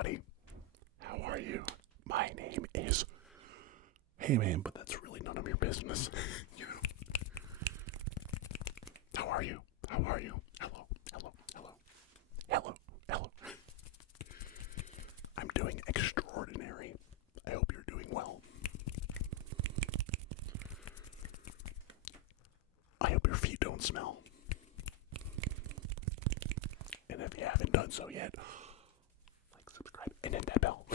everybody. How are you? My name is Hamham, but that's really none of your business. You know. How are you? How are you? Hello, hello, hello, hello, hello. I'm doing extraordinary. I hope you're doing well. I hope your feet don't smell. And if you haven't done so yet, like, subscribe, and hit that bell.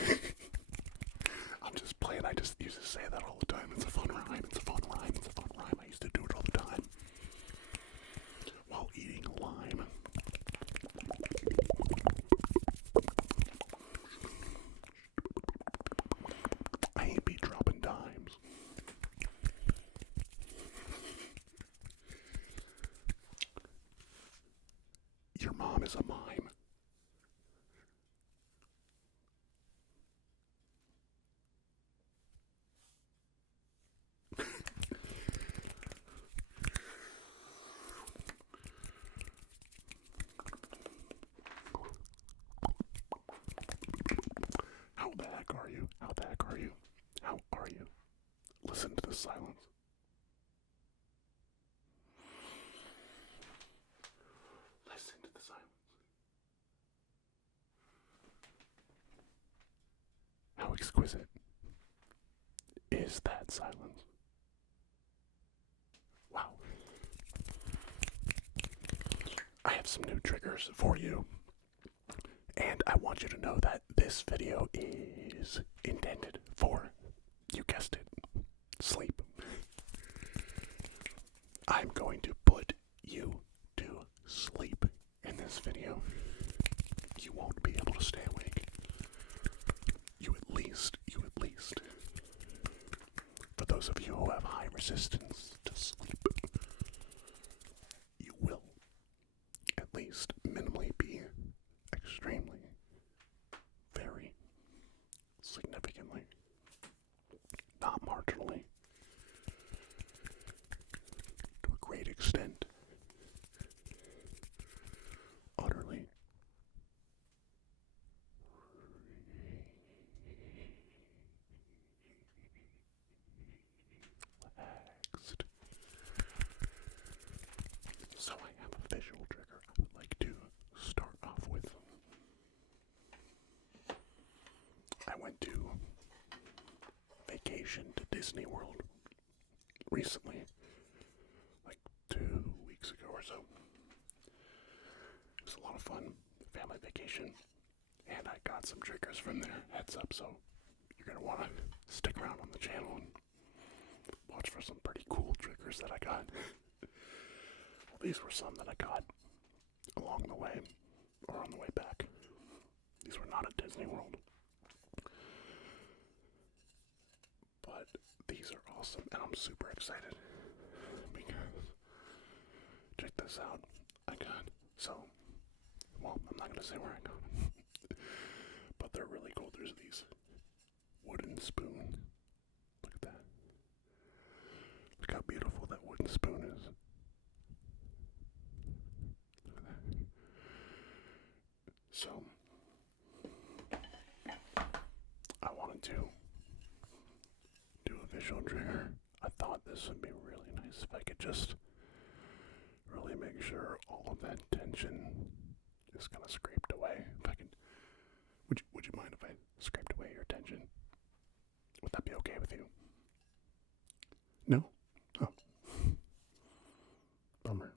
I'm just playing. I just used to say that all the time. It's a fun rhyme. It's a fun rhyme. It's a fun rhyme. I used to do it all the time while eating a lime. I ain't be dropping dimes. Your mom is a mime. How the heck are you? How the heck are you? How are you? Listen to the silence. Listen to the silence. How exquisite is that silence? Wow. I have some new triggers for you. And I want you to know that this video is intended for, you guessed it, sleep. I'm going to put you to sleep in this video. You won't be able to stay awake. You at least, for those of you who have high resistance to sleep, you will at least minimally be extremely, very significantly, not marginally, to a great extent, utterly relaxed. So I have a visual trigger I would like to start off with. I went to vacation to Disney World recently, like 2 weeks ago or so. It was a lot of fun, family vacation, and I got some triggers from there, heads up, so you're going to want to stick around on the channel and watch for some pretty cool triggers that I got. Well, these were some that I got along the way, or on the way back. These were not at Disney World. But these are awesome, and I'm super excited because, check this out, I'm not going to say where I got them, but they're really cool. There's these wooden spoon. Look at that. Look how beautiful that wooden spoon is. Look at that. So, I wanted to do a visual trigger. I thought this would be really nice if I could just really make sure all of that tension is kind of scraped away. If I could, would you mind if I scraped away your tension? Would that be okay with you? No? Oh. Bummer.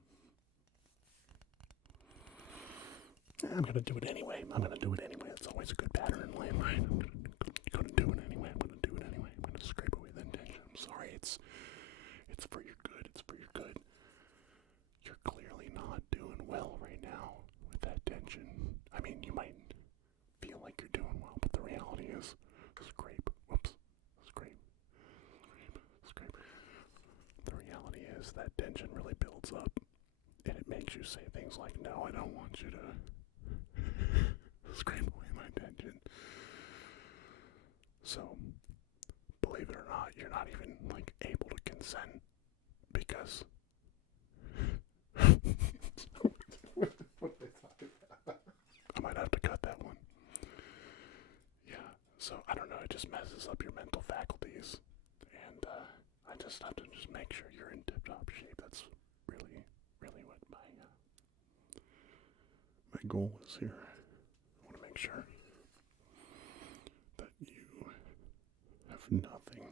I'm gonna do it anyway. It's always a good pattern in life, right? I'm gonna do it anyway. I'm gonna scrape away that tension. I'm sorry. It's for your good. It's for your good. You're clearly not doing well right now with that tension. I mean, you might feel like you're doing well, but the reality is, scrape. Whoops. Scrape. The reality is that tension really builds up, and it makes you say things like, no, I don't want you to scrape away my tension. So, believe it or not, you're not even, like, able to consent, because what are they talking about? I might have to cut that one. just messes up your mental faculties. And I just have to just make sure you're in tip-top shape. That's really, really what my goal is here. I want to make sure that you have nothing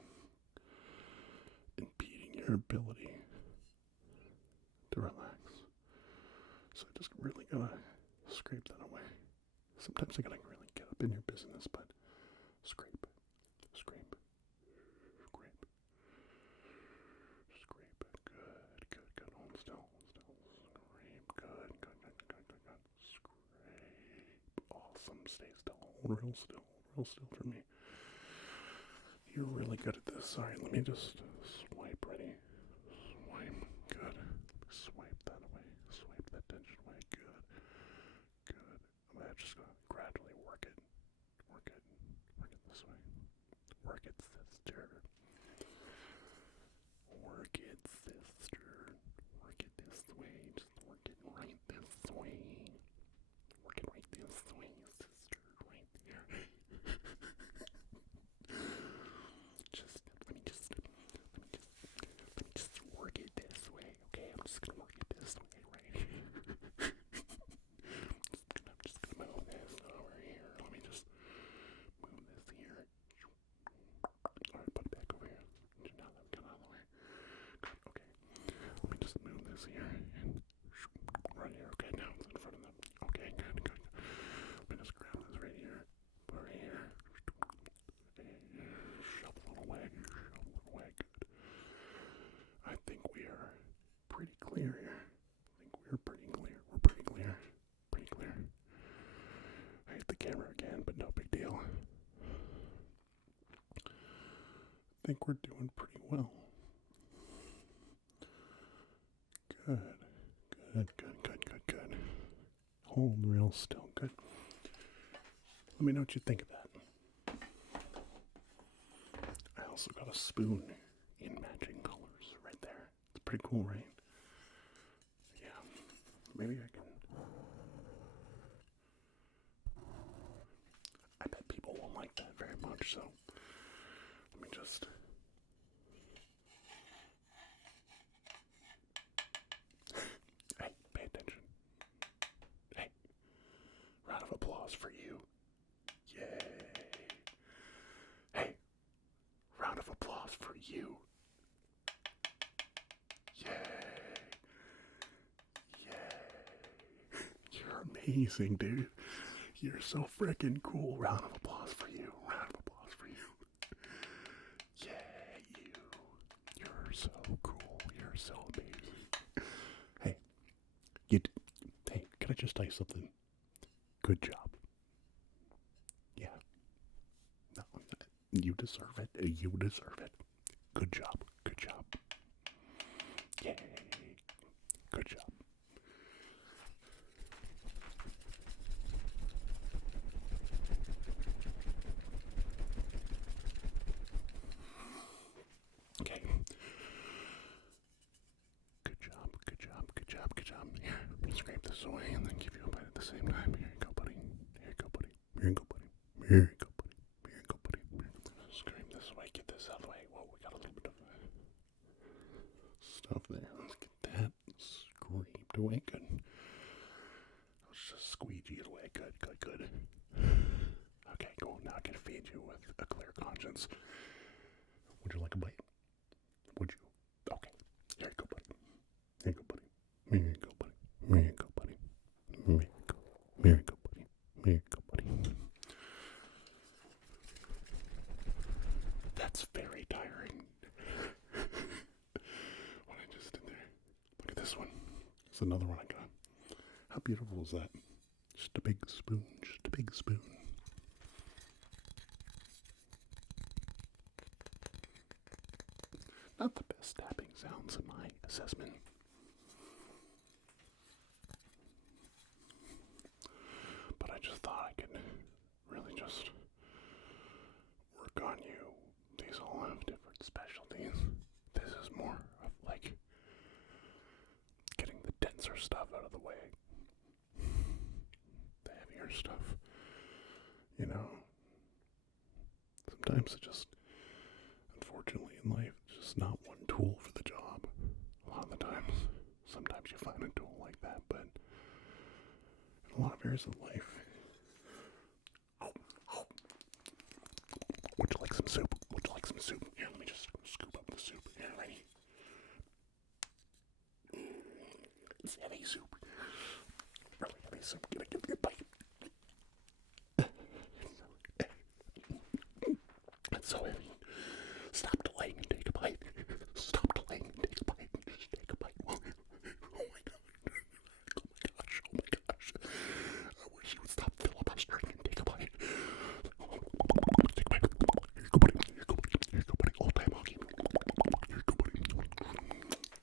impeding your ability to relax. So I just really gotta scrape that away. Sometimes I gotta really get up in your business, but scrape, scrape, scrape, scrape. Good, good, good. Hold still, scrape. Good, good, good, good, good, good. Scrape. Awesome. Stay still. Hold real still. Hold real still for me. You're really good at this. Sorry, let me just swipe. Ready? Swipe. Good. Swipe that away. Swipe that tension away. Good. Good. I'm just gonna gradually work it. Work it. Work it this way. Work it, sister. Work it, sister. Work it this way. Just work it right this way. Work it right this way, sister. Right there. Let me just work it this way, okay? I'm just gonna work it this way, right? I'm just gonna move this over here. Let me just move this here. Alright, put it back over here. Now that we got out of the way. Good, okay. Let me just move this here and right here. Okay, now it's in front of them. Okay, good, good. Let me just grab this right here. Put it right here. And shuffle it away. Shuffle it away. Good. I think we are pretty clear here. I think we're pretty clear. We're pretty clear. Pretty clear. I hit the camera again, but no big deal. I think we're doing pretty well. Good. Good, good, good, good, good. Hold real still. Good. Let me know what you think of that. I also got a spoon in matching colors right there. It's pretty cool, right? Yeah. Maybe I can... I bet people won't like that very much, so let me just... Hey, pay attention. Hey, round of applause for you. Yay. Hey, round of applause for you. Yay. Yay. You're amazing, dude. You're so freaking cool. Round of applause for you. Round of applause for you. Yeah, you. You're so cool. You're so amazing. Hey, hey, can I just tell you something? Good job. Yeah. No, you deserve it. You deserve it. Good job. Good job. Yay. Good job. Okay. Good job, good job, good job, good job. Here, scrape this away and then give you a bite at the same time. Here you go, buddy. Here you go, buddy. Here you go, buddy. Here you go, buddy. Here you go, buddy. Scrape this away. Get this out of the way. Whoa, we got a little bit of stuff there. Let's get that scraped away. Good. Let's just squeegee it away. Good, good, good. Okay, cool. Now I can feed you with a clear conscience. Would you like a bite? Would you? Okay. Here you go, buddy. Here you go, buddy. Here you go, buddy. Here you go, buddy. Here you go. Here you go, buddy. Here you go, buddy. That's very tiring. What I just did there. Look at this one. It's another one I got. How beautiful is that? Just a big spoon. Just a big spoon. Not the best tapping sounds in my assessment. But I just thought I could really just work on you. These all have different specialties. This is more of like getting the denser stuff out of the way. The heavier stuff. You know? sometimes it just, unfortunately in life, it's just not one tool for the job. A lot of the times, sometimes you find a tool like that, but in a lot of areas of life. Would you like some soup? Would you like some soup? Here, let me just scoop up the soup. Here, ready? It's heavy soup. Really heavy soup. Give me a bite. It's so heavy. Stop delaying and take a bite. Stop delaying and take a bite. Just take a bite. Oh my god. Oh my gosh. Oh my gosh. I wish you would stop filibustering and take a bite. Take a bite. Here you go, buddy. Here you go, buddy. Here you go, buddy. All time hockey. Here you go, buddy.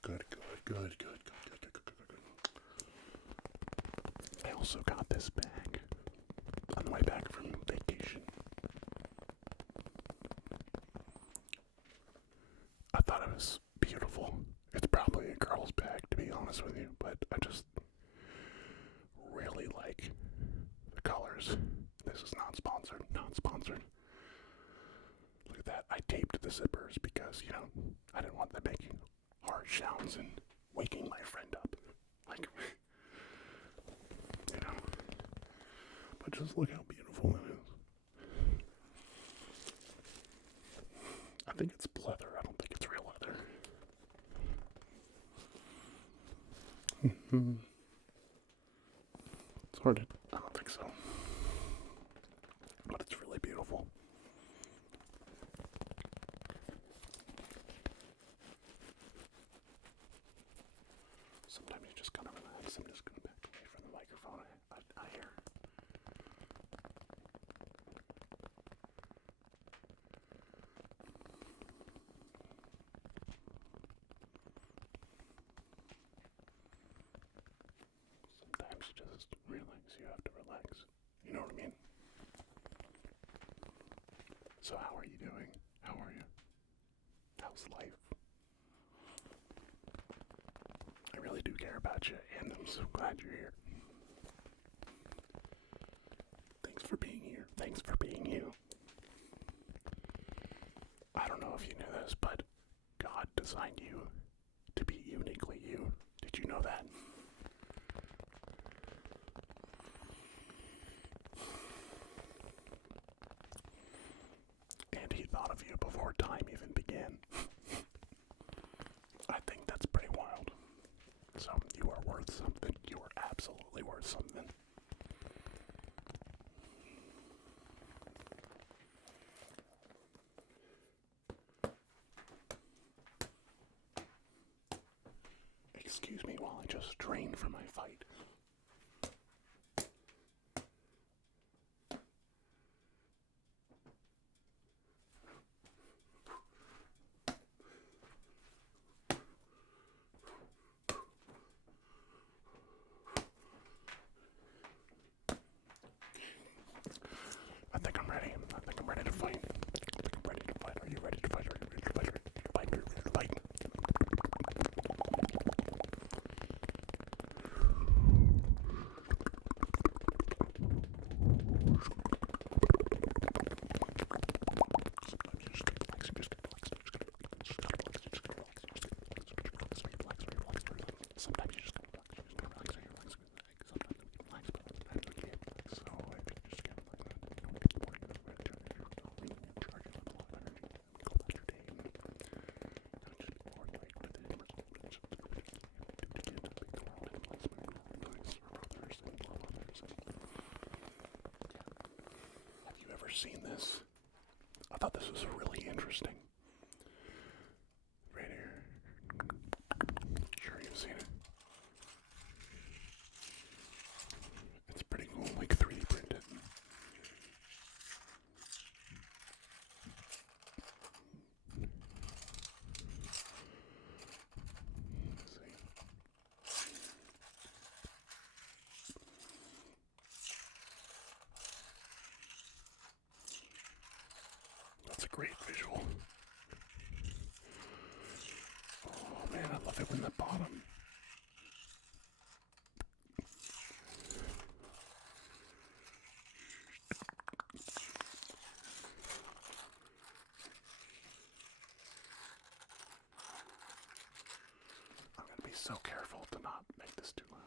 Good. I also got this bag on the way back from vacation. I thought it was beautiful. It's probably a girl's bag, to be honest with you, but I just really like the colors. This is not sponsored. Look at that. I taped the zippers because, I didn't want them making harsh sounds and waking my friend up. But just look how beautiful it is. I think it's pleather. I don't think it's real leather. It's hard to... I don't think so. But it's really beautiful. Sometimes you just gotta relax. I'm just gonna back away from the microphone. I hear. Sometimes you just relax. You have to relax. You know what I mean? So how are you doing? How are you? How's life? I really do care about you, and I'm so glad you're here. Thanks for being here. Thanks for being you. I don't know if you knew this, but God designed you to be uniquely you. Did you know that? And he thought of you before time even began. I think that's pretty wild. So, you are worth something. You are absolutely worth something. Excuse me while I just drain from my fight. I think I'm ready. I think I'm ready to fight. Are you ready to fight? Are you ready to fight? Are you ready to fight? Are you ready to fight? Sometimes you just gotta relax. Sometimes you relax, but sometimes you can't relax. So if you just get like that, get the morning of the red turn, you're really charging up a lot of energy. Go about your day and just be more like with the result. To get to make the world and place my nice for others and love others. Have you ever seen this? I thought this was really interesting. Right here. Sure you've seen it. It's pretty cool, like 3D printed. Let's see. That's a great visual. Oh man, I love it when the bottom. so careful to not make this too loud.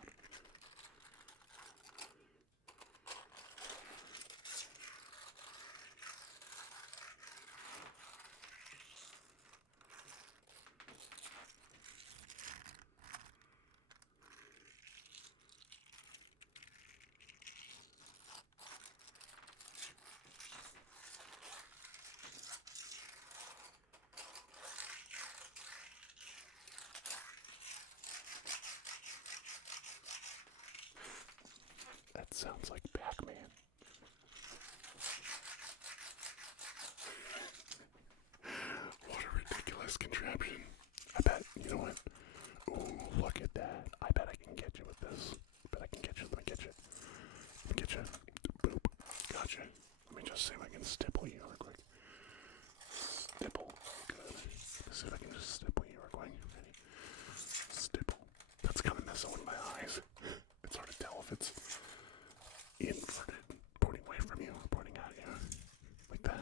That sounds like Pac-Man. What a ridiculous contraption. I bet, you know what? Ooh, look at that. I bet I can get you with this. I bet I can get you. Let me get you. Let me get you. Boop. Gotcha. Let me just see if I can stipple you real quick. Stipple. Good. Let's see if I can just stipple you real quick. Ready? Stipple. That's kind of messing with my eyes. It's hard to tell if it's inverted, pointing away from you, pointing at you, like that.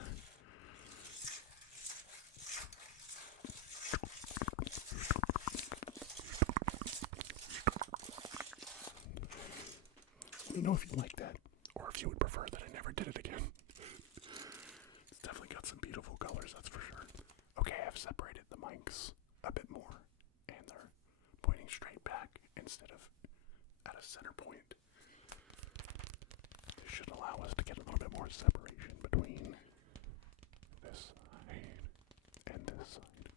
Let me know if you like that, or if you would prefer that I never did it again. It's definitely got some beautiful colors, that's for sure. Okay, I've separated the mics a bit more, and they're pointing straight back instead of at a center point. This should allow us to get a little bit more separation between this side and this side.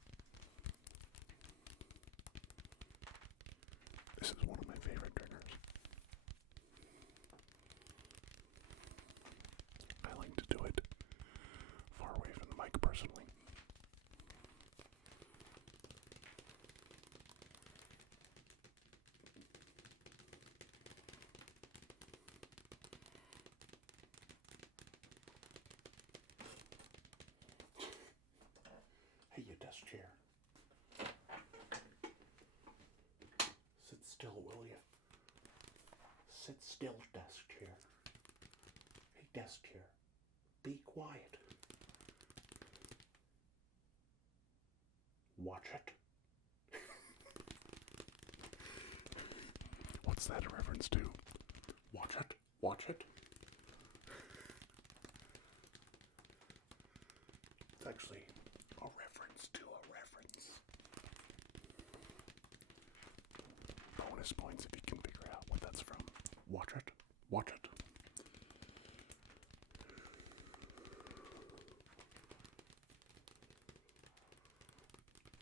This is one of my favorite triggers. I like to do it far away from the mic personally. Hey, you desk chair. Sit still, will you? Sit still, desk chair. Hey, desk chair. Be quiet. Watch it. What's that a reference to? Watch it. Watch it. It's actually a reference to a reference. Bonus points if you can figure out what that's from. Watch it. Watch it.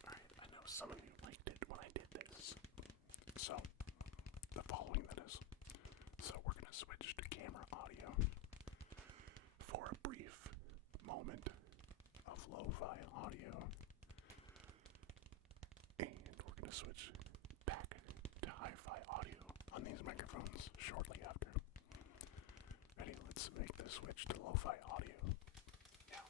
Alright, I know some of you liked it when I did this. So, the following that is. So we're going to switch to camera audio for a brief moment of lo-fi audio, and we're going to switch back to hi-fi audio on these microphones shortly after. Ready? Let's make the switch to lo-fi audio now.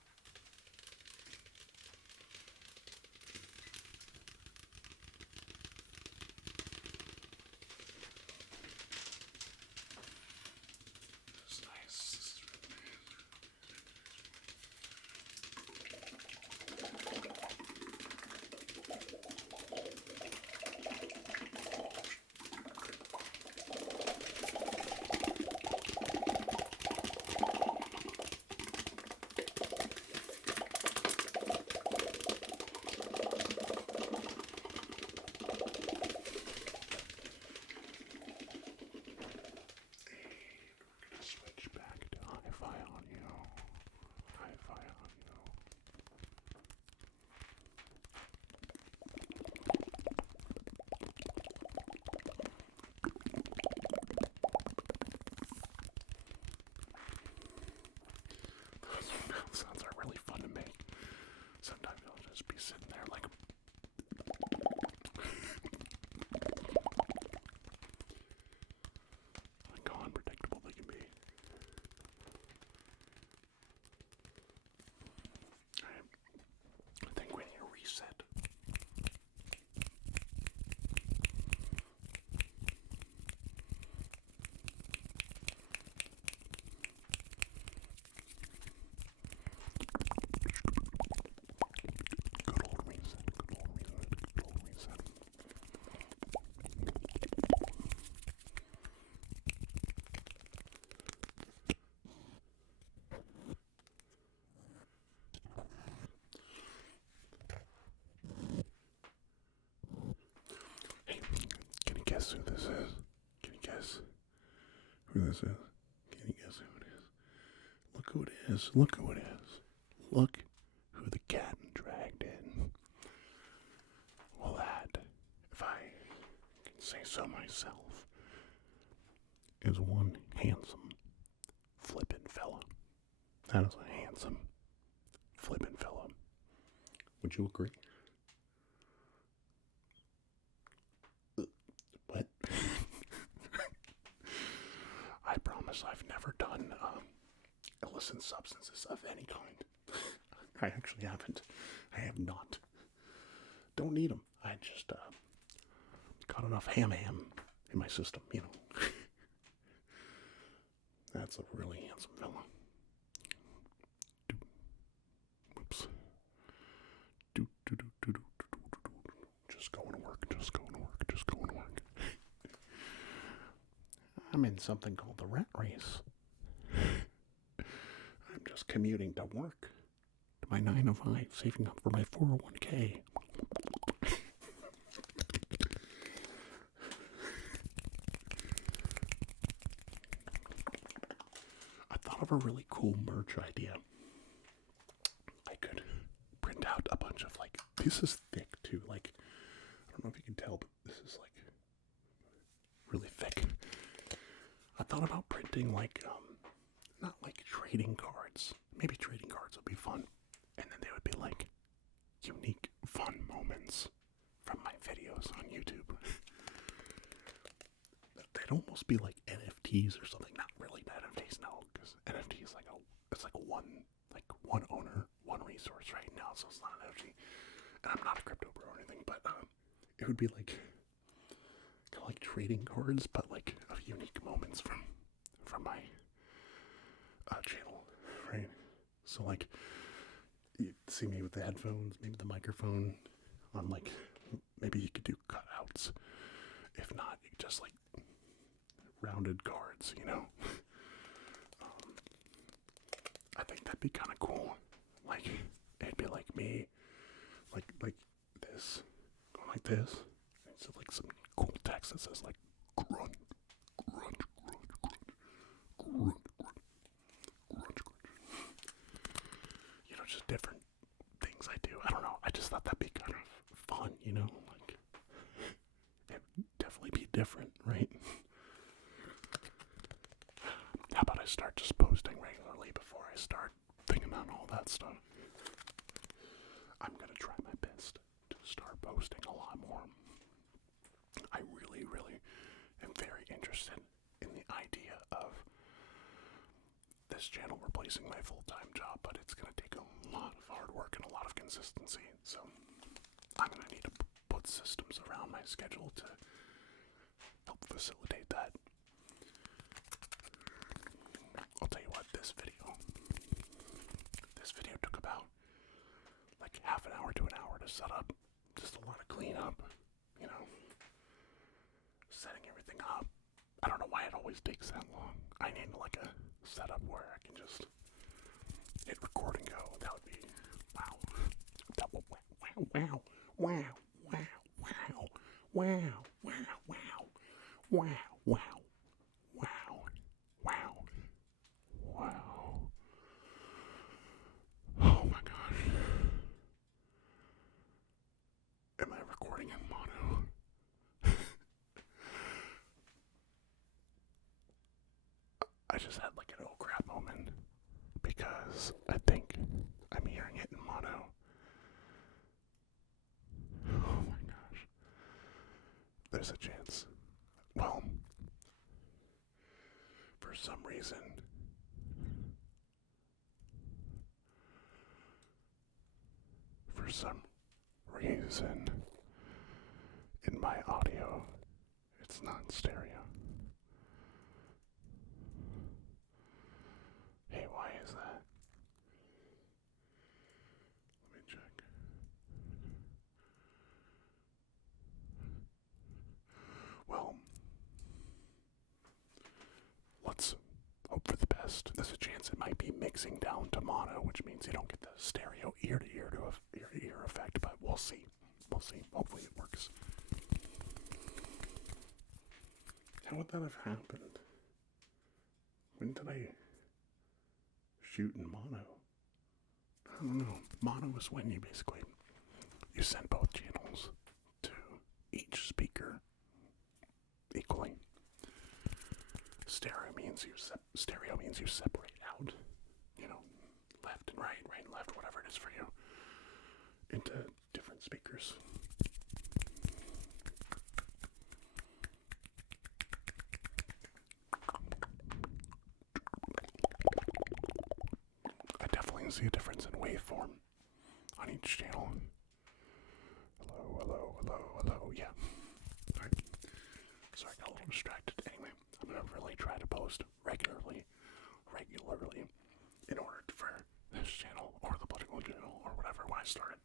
This is nice. guess who this is? Can you guess who this is? Can you guess who it is? Look who it is. Look who it is. Look who the cat dragged in. Well, that, if I can say so myself, is one handsome, flippin' fella. That is a handsome, flippin' fella. Would you agree? What? I promise I've never done illicit substances of any kind. I actually haven't. I have not. Don't need them. I just got enough Hamham in my system, you know. That's a really handsome fella. Whoops. Just going to work, just going to work, just going to work. I'm in something called the rat race. I'm just commuting to work, to my 9 to 5, saving up for my 401k. I thought of a really cool merch idea. I could print out a bunch of, like, this is thick too, like, I don't know if you can tell, but this is, like, really thick. I thought about printing, like, not like trading cards. Maybe trading cards would be fun. And then they would be, like, unique, fun moments from my videos on YouTube. They'd almost be like NFTs or something. Not really NFTs, no, because NFT is it's like one owner, one resource right now, so it's not an NFT. And I'm not a crypto bro or anything, but it would be like kind of like trading cards, but like of unique moments from my channel, right? So like you see me with the headphones, maybe the microphone on, like, maybe you could do cutouts. If not, you could just like rounded cards, you know. I think that'd be kind of cool. Like, it'd be like me, like this, going like this. It's like some cool text that says like grunt, grunt, grunt, grunt, grunt, grunt, grunt, grunt. You know, just different things I do. I don't know. I just thought that'd be kind of fun, you know. Like, it'd definitely be different, right? How about I start just posting regularly before I start thinking about all that stuff? I'm going to try my best to start posting a lot more. I really, really am very interested in the idea of this channel replacing my full-time job, but it's going to take a lot of hard work and a lot of consistency. So I'm going to need to put systems around my schedule to help facilitate that. I'll tell you what, this video took about like half an hour to an hour to set up. Just a lot of cleanup, you know, setting everything up. I don't know why it always takes that long. I need like a setup where I can just hit record and go. That would be wow. That would wow, wow, wow, wow, wow, wow, wow, wow, wow, wow, wow, wow. Wow. Oh my gosh. Am I recording in mono? I just had like an oh crap moment because I think I'm hearing it in mono. Oh my gosh. There's a chance. Well, for some reason, in my audio, it's not stereo. Hey, why is that? Let me check. Well, let's hope for the best. There's a chance it might be mixing down to mono, which means you don't get the stereo ear-to-ear effect, but we'll see. We'll see. Hopefully it works. How would that have happened? When did I shoot in mono? I don't know. Mono is when you basically you send both channels to each speaker equally. Stereo means you separate out, you know, left and right, right and left, whatever it is for you, into different speakers. I definitely see a difference in waveform on each channel. Hello, hello, hello, hello, yeah. Alright, sorry, I got a little distracted. Anyway, I'm going to really try to post regularly, in order for this channel, or the political channel, or whatever, when I start it,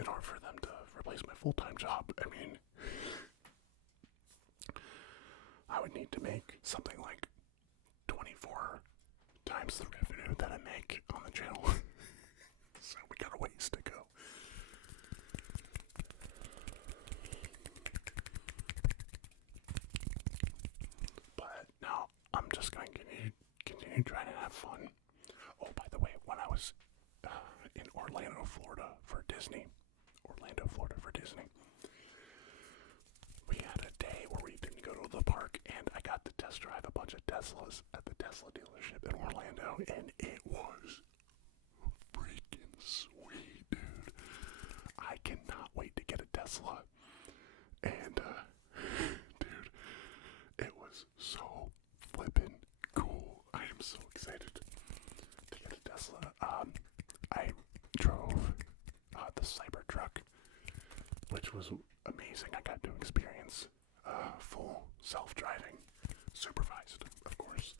in order for them to replace my full-time job. I mean, I would need to make something like 24 times the revenue that I make on the channel. So we got a ways to go. But now I'm just going to continue trying to have fun. Oh, by the way, when I was in Orlando, Florida for Disney, we had a day where we didn't go to the park, and I got to test drive a bunch of Teslas at the Tesla dealership in Orlando, and it was freaking sweet, dude. I cannot wait to get a Tesla. And, dude, it was so flippin' cool. I am so excited to get a Tesla. I drove the Cybertruck, which was amazing. I got to experience full self-driving, supervised, of course,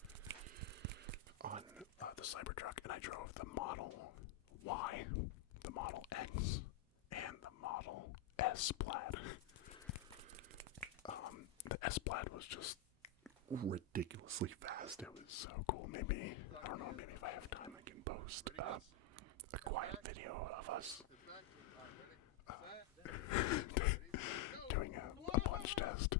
on the Cybertruck, and I drove the Model Y, the Model X, and the Model S Plaid. The S Plaid was just ridiculously fast. It was so cool. Maybe, I don't know, maybe if I have time I can post a quiet video of us doing a punch test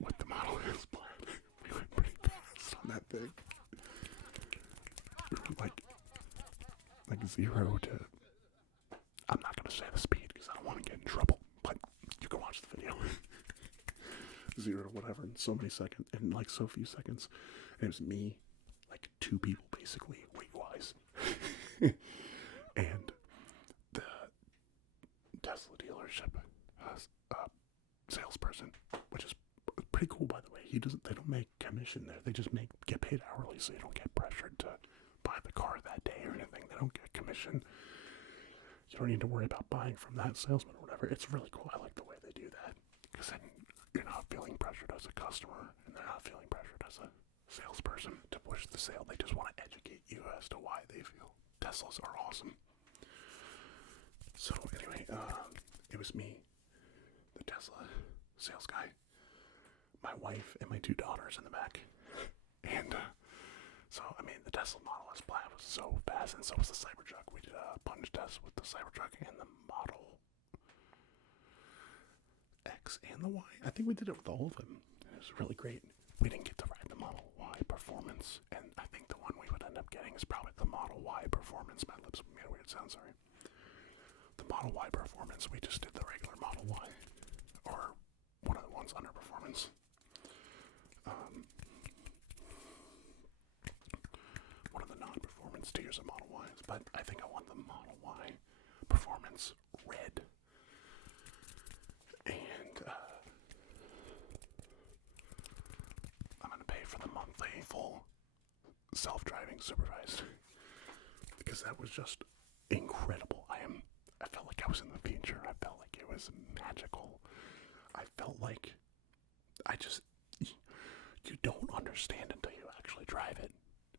with the Model S Plaid. We went pretty fast on that thing. We were like 0 to, I'm not going to say the speed because I don't want to get in trouble, but you can watch the video. 0 to whatever in so many seconds, in like so few seconds. And it was me, like 2 people basically, weight-wise. And the Tesla dealership has a salesperson, which is pretty cool, by the way. They don't make commission there. They just get paid hourly, so you don't get pressured to buy the car that day or anything. They don't get commission. You don't need to worry about buying from that salesman or whatever. It's really cool. I like the way they do that, because then you're not feeling pressured as a customer, and they're not feeling pressured as a salesperson to push the sale. They just want to educate you as to why they feel Teslas are awesome. So anyway, it was me, the Tesla sales guy, my wife, and my 2 daughters in the back. And so, I mean, the Tesla Model S Plaid was so fast, and so was the Cybertruck. We did a punch test with the Cybertruck and the Model X and the Y. I think we did it with all of them. It was really great. We didn't get to ride the Model Y Performance, and I think the one we would end up getting is probably the Model Y Performance. My lips made a weird sound, sorry. The Model Y Performance, we just did the regular Model Y, or one of the ones under Performance. One of the non-performance tiers of Model Ys, but I think I want the Model Y Performance Red. And I'm going to pay for the monthly full self-driving supervised, because that was just incredible. I felt like I was in the future. I felt like it was magical. I felt like you don't understand until you actually drive it.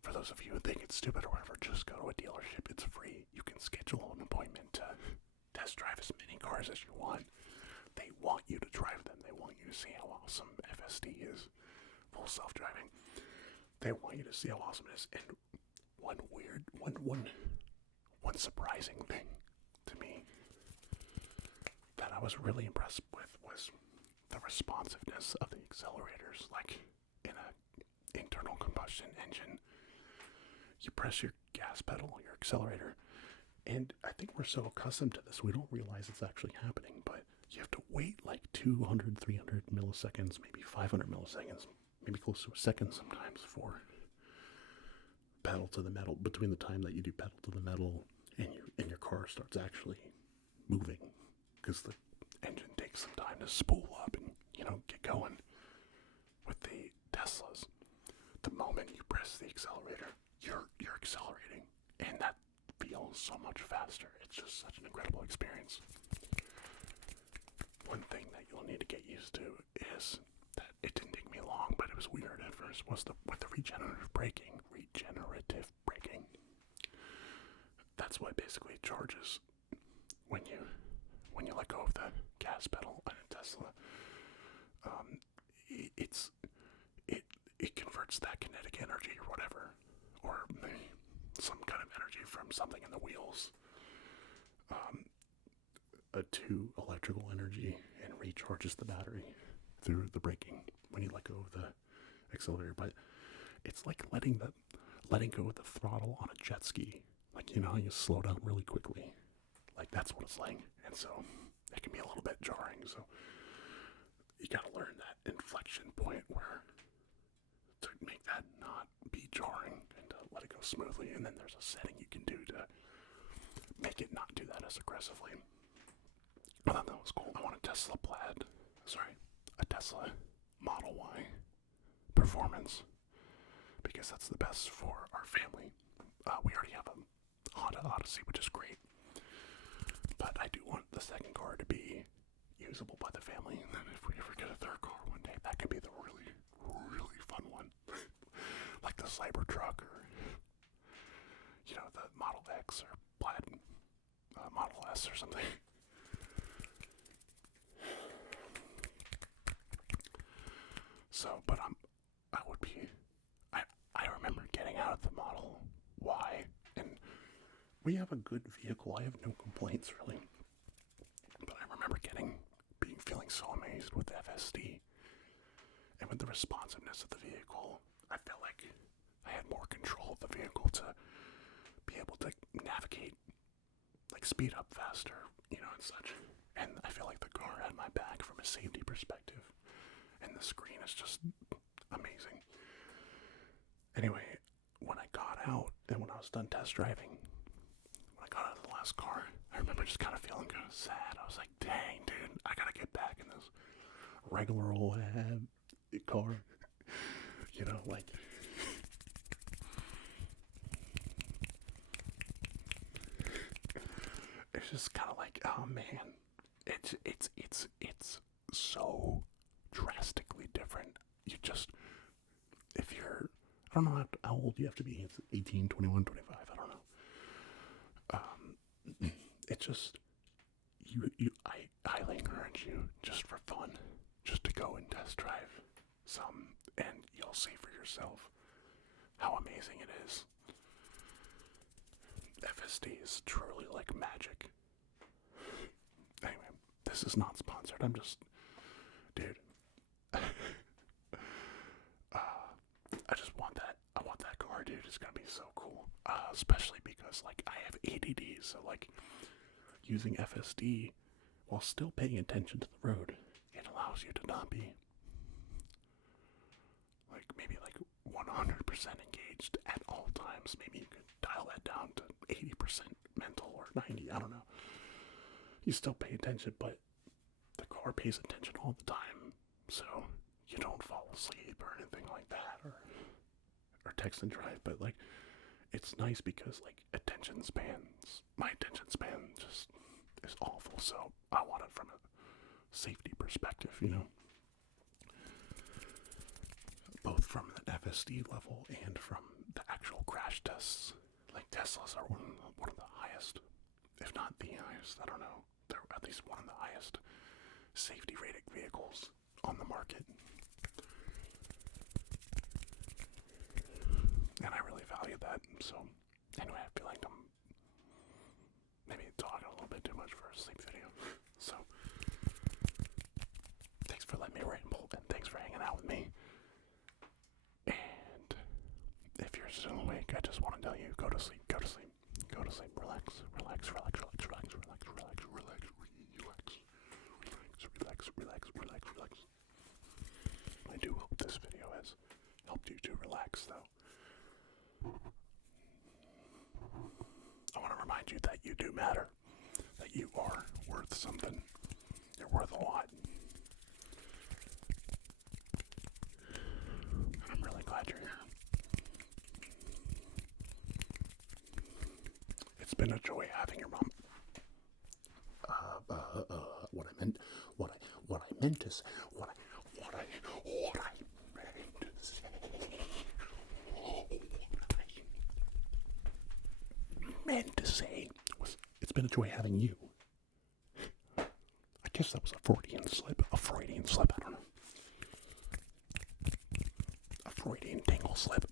For those of you who think it's stupid or whatever, just go to a dealership. It's free. You can schedule an appointment to test drive as many cars as you want. They want you to drive them. They want you to see how awesome FSD is. Full self-driving. They want you to see how awesome it is. And one surprising thing to me that I was really impressed with was the responsiveness of the accelerators. Like in a internal combustion engine, you press your gas pedal, your accelerator, and I think we're so accustomed to this, we don't realize it's actually happening, but you have to wait like 200, 300 milliseconds, maybe 500 milliseconds, maybe close to a second sometimes for pedal to the metal, between the time that you do pedal to the metal and your car starts actually moving, because the engine takes some time to spool up and, you know, get going. With the Teslas, the moment you press the accelerator, you're accelerating, and that feels so much faster. It's just such an incredible experience. One thing that you'll need to get used to is that it didn't take me long, but it was weird at first, was with the regenerative braking. That's what basically charges when you let go of the gas pedal on a Tesla. It converts that kinetic energy or whatever, or maybe some kind of energy from something in the wheels, to electrical energy, and recharges the battery through the braking when you let go of the accelerator. But it's like letting go of the throttle on a jet ski. Like, you know how you slow down really quickly? Like, that's what it's like. And so it can be a little bit jarring. So you gotta learn that inflection point where to make that not be jarring and to let it go smoothly. And then there's a setting you can do to make it not do that as aggressively. I thought that was cool. I want a Tesla Model Y Performance, because that's the best for our family. We already have a Honda Odyssey, which is great, but I do want the second car to be usable by the family, and then if we ever get a third car one day, that could be the really, really fun one. Like the Cybertruck, or, you know, the Model X, or Model S or something. So, but I remember getting out of the Model Y, and we have a good vehicle. I have no complaints, really. But I remember feeling so amazed with the FSD, and with the responsiveness of the vehicle. I felt like I had more control of the vehicle to be able to navigate, like speed up faster, you know, and such. And I feel like the car had my back from a safety perspective, and the screen is just amazing. Anyway, when I got out and when I was done test driving, when I got out of the last car, I remember just kind of feeling kind of sad. I was like, dang, dude, I gotta get back in this regular old car. You know, like, it's just kind of like, oh man, it's so drastically different. You just, if you're, I don't know how old you have to be. It's 18, 21, 25, I don't know. It's just, I highly encourage you, just for fun, just to go and test drive some, and you'll see for yourself how amazing it is. FSD is truly like magic. Anyway, this is not sponsored. I'm just, dude. I just want that. I want that car, dude. It's gonna be so cool. Especially because, like, I have ADD, so like using FSD while still paying attention to the road, it allows you to not be like maybe like 100% engaged at all times. Maybe you could dial that down to 80% mental, or 90. I don't know. You still pay attention, but the car pays attention all the time, so you don't fall asleep or anything like that, or text and drive. But like, it's nice because like my attention span just is awful, so I want it from a safety perspective, you know, both from an FSD level and from the actual crash tests. Like, Teslas are one of the highest, if not the highest, I don't know, they're at least one of the highest safety rated vehicles on the market. And I really value that. So anyway, I feel like I'm maybe talking a little bit too much for a sleep video. So thanks for letting me ramble, and thanks for hanging out with me. And if you're still awake, I just want to tell you, go to sleep, go to sleep, go to sleep, relax, relax, relax, relax, relax, relax, relax, relax, relax, relax, relax, relax. I do hope this video has helped you to relax, though. I want to remind you that you do matter, that you are worth something. You're worth a lot. And I'm really glad you're here. It's been a joy having your mom. What I meant to say was, it's been a joy having you. I guess that was a Freudian slip, I don't know. A Freudian tingle slip.